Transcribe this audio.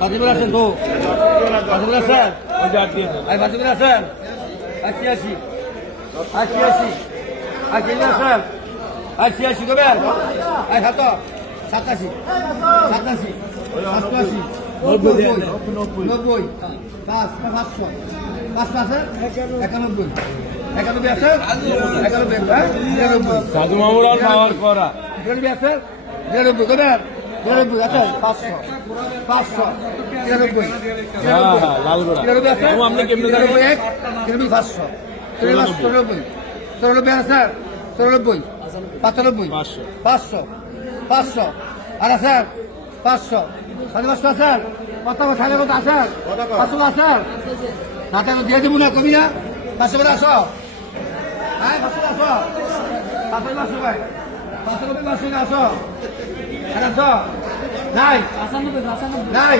ফাজিল আছেন তো ফাজিল আছেন আই ফাজিল আছেন 80 আছেন 80 দেবেন আই হাত 87 88 90 500 আছে 91 আছে 91 সাধু মামুর আর পাওয়ার করা 92 আছে 92 দেবেন 92 আছে 500 93 লাল গোড়া আছে আপনি কেমনে 91 500 94 আছে 94 95 500 আর আছে 500 500 আছে কত খালে কত আছে 500 আছে টাকা দিয়ে দিব না কমি না 500 করে আসো হ্যাঁ 500 আসো 500 ভাই 500 আসো আসো নাই 95 নাই